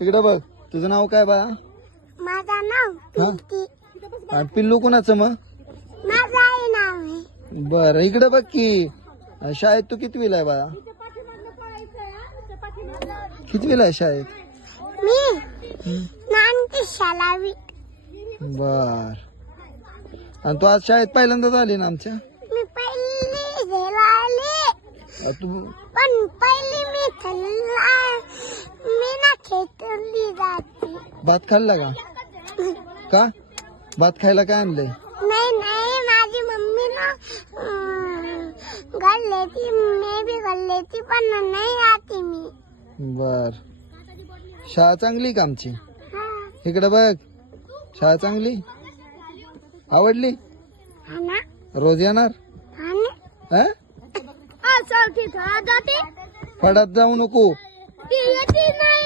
इकडे बघ, तुझं नाव काय बा? माझं नाव पिंकी. आणि पिल्लू कोणाचं मग? माझं आई नाव आहे. बर, इकडे बघ की शाळेत तू कितवीला आहे बा? कितवीला आहे शाळेत? मी नानटी शालावी. बर, आणि तू आज शाळेत पहिल्यांदाच आली ना आमच्या? मी पहिली झेला आली, तू पण पहिली मी ना खेळली जाते. भात खाल्ला का? का भात खायला काय आणलंय? नाही नाही, माझी मम्मी ना गल्ले ती, मी भी गल्ले ती, पण नाही आती मी. बर, शाळा चांगली का आमची? हा. इकडे बघ, शाळा चांगली आवडली? हा ना. रोज येणार? हा ना. हं? चौथी जाते. पडत जाऊ नको. ती येते नाही.